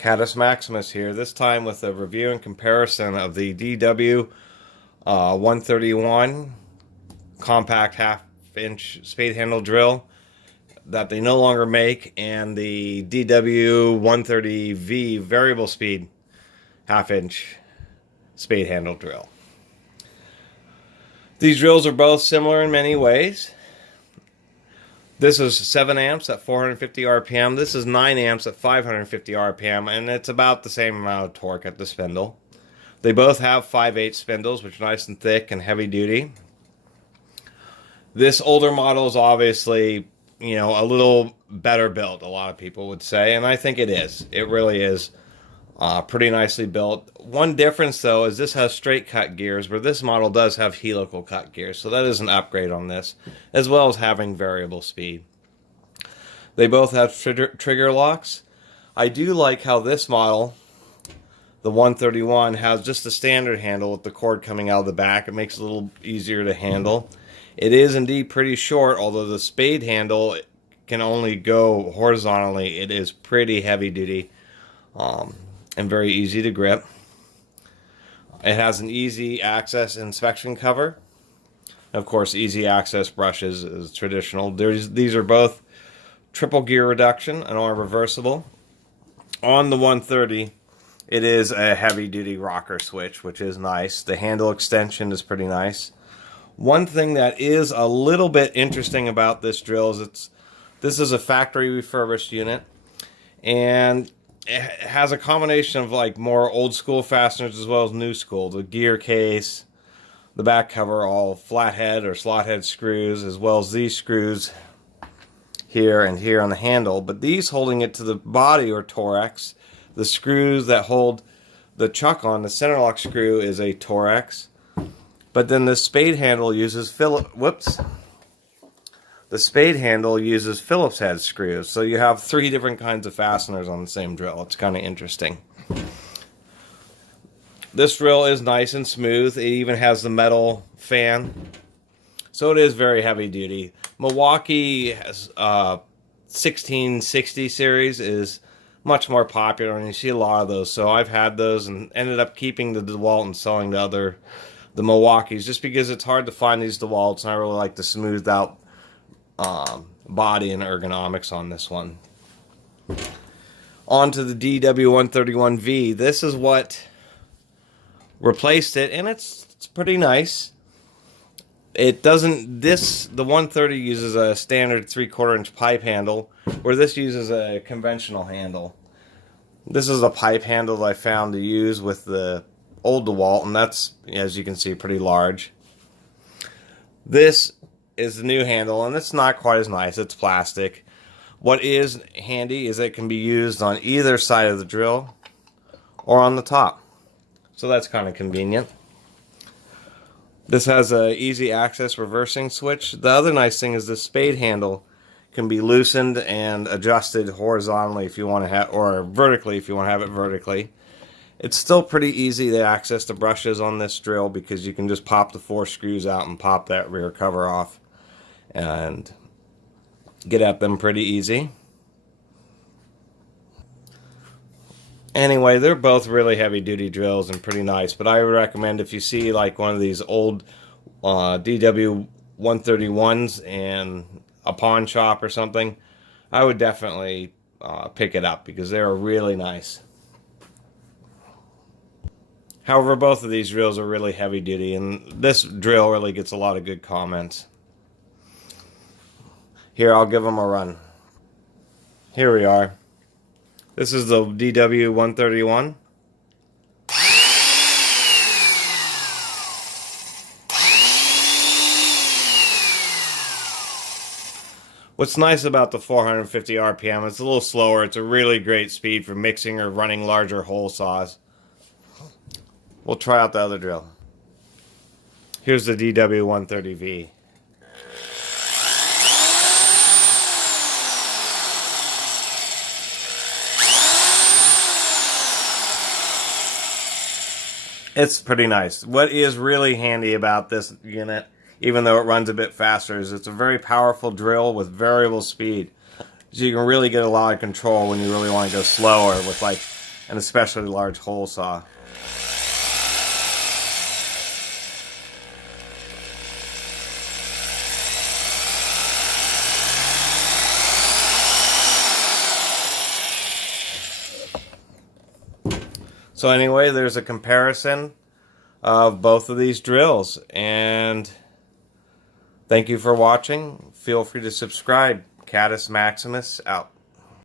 Catus Maximus here, this time with a review and comparison of the DW131 compact half-inch spade handle drill that they no longer make, and the DW130V variable speed half-inch spade handle drill. These drills are both similar in many ways. This is 7 amps at 450 RPM. This is 9 amps at 550 RPM, and it's about the same amount of torque at the spindle. They both have 5/8 spindles, which are nice and thick and heavy duty. This older model is obviously, a little better built, a lot of people would say, and I think it is. It really is pretty nicely built. One difference, though, is this has straight cut gears, where this model does have helical cut gears, so that is an upgrade on this, as well as having variable speed. They both have trigger locks. I do like how this model, the 131, has just a standard handle with the cord coming out of the back. It makes it a little easier to handle. It is indeed pretty short, although the spade handle can only go horizontally. It is pretty heavy duty and very easy to grip. It has an easy access inspection cover. Of course, easy access brushes is traditional. These are both triple gear reduction and are reversible. On the 130, it is a heavy duty rocker switch, which is nice. The handle extension is pretty nice. One thing that is a little bit interesting about this drill is this is a factory refurbished unit, and it has a combination of like more old school fasteners as well as new school. The gear case, the back cover, all flathead or slot head screws, as well as these screws here and here on the handle. But these holding it to the body or thorax, the screws that hold the chuck on, the center lock screw is a thorax. But then the spade handle uses The spade handle uses Phillips head screws, so you have 3 different kinds of fasteners on the same drill. It's kind of interesting. This drill is nice and smooth. It even has the metal fan, so it is very heavy duty. Milwaukee has 1660 series is much more popular, and you see a lot of those. So I've had those and ended up keeping the DeWalt and selling the Milwaukees, just because it's hard to find these DeWalts, and I really like the smoothed out body and ergonomics on this one. On to the DW131V. This is what replaced it, and it's pretty nice. It doesn't, the 130 uses a standard 3/4 inch pipe handle, where this uses a conventional handle. This is a pipe handle that I found to use with the old DeWalt, and that's, as you can see, pretty large. This is the new handle, and it's not quite as nice. It's plastic. What is handy is it can be used on either side of the drill or on the top, so that's kind of convenient. This has a easy access reversing switch. The other nice thing is the spade handle can be loosened and adjusted horizontally if you want to have, or vertically if you want to have it vertically. It's still pretty easy to access the brushes on this drill, because you can just pop the 4 screws out and pop that rear cover off and get at them pretty easy. Anyway, they're both really heavy duty drills and pretty nice, but I would recommend, if you see like one of these old DW131s in a pawn shop or something, I would definitely pick it up, because they're really nice. However, both of these drills are really heavy duty, and this drill really gets a lot of good comments. Here, I'll give them a run. Here we are. This is the DW131. What's nice about the 450 RPM, it's a little slower. It's a really great speed for mixing or running larger hole saws. We'll try out the other drill. Here's the DW130V. It's pretty nice. What is really handy about this unit, even though it runs a bit faster, is it's a very powerful drill with variable speed. So you can really get a lot of control when you really want to go slower with like and especially large hole saw. So anyway, there's a comparison of both of these drills, and thank you for watching. Feel free to subscribe. Catus Maximus out.